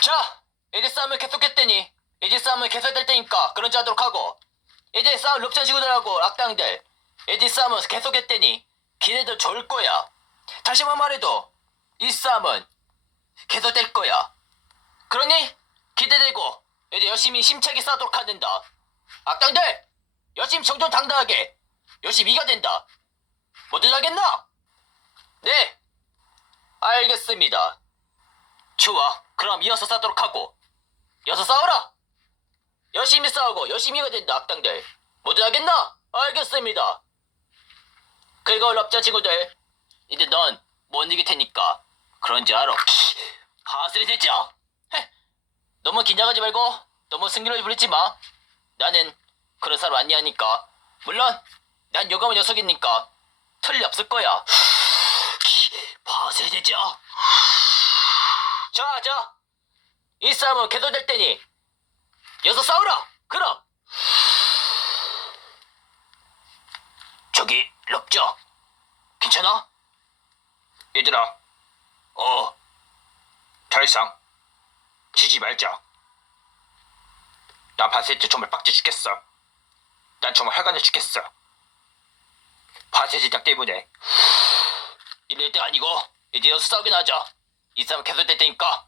자, 이제 싸움을 계속했더니 이제 싸움은 계속될 테니까 그런지 하도록 하고 이제 싸움 럽찬 친구들하고 악당들 이제 싸움은 계속했더니 기대도 좋을 거야. 다시 한번 말해도 이 싸움은 계속될 거야. 그러니 기대되고 이제 열심히 힘차게 싸도록 된다. 악당들 열심히 정정 당당하게 열심히 이겨야 된다. 뭐든 하겠나? 네, 알겠습니다. 좋아. 그럼 이어서 싸도록 하고. 이어서 싸워라! 열심히 싸우고 열심히 해야 된다, 악당들. 모두 하겠나? 알겠습니다. 그리고 럽자 친구들. 이제 넌 못 이길 테니까. 그런지 알아. 바스리 되죠? 헤. 너무 긴장하지 말고 너무 승리를 부리지 마. 나는 그런 사람 아니하니까. 물론 난 요감한 녀석이니까 틀리 없을 거야. 바스리 되죠? 자, 자. 이 싸움은 계속될 테니 여서 싸우라. 그럼. 저기 럽죠. 괜찮아? 얘들아. 어. 더 이상 지지 말자. 나때 정말 빡쳐 죽겠어. 난 정말 혈관을 죽겠어. 바세지장 때문에. 이럴 때 아니고 이제 여기서 싸우긴 하자. 이 싸움은 계속 될 테니까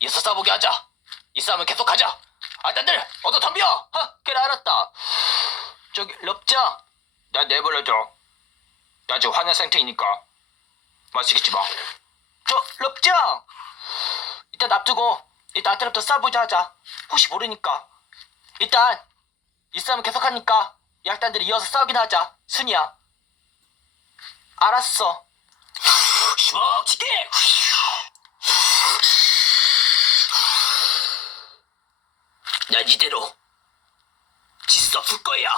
여기서 싸우게 하자. 이 싸움은 계속 하자. 아따들 어서 덤벼. 하, 그래 알았다. 저기 럽자. 나 내버려둬. 나 지금 화난 상태이니까 마시겠지 마. 저 럽자. 일단 납두고 일단 아따부터 싸보자 하자. 혹시 모르니까. 일단 이 싸움은 계속 하니까 약단들이 이어서 싸우긴 하자. 순이야. 알았어. 슈벅치기! 난 이대로 질수 없을 거야.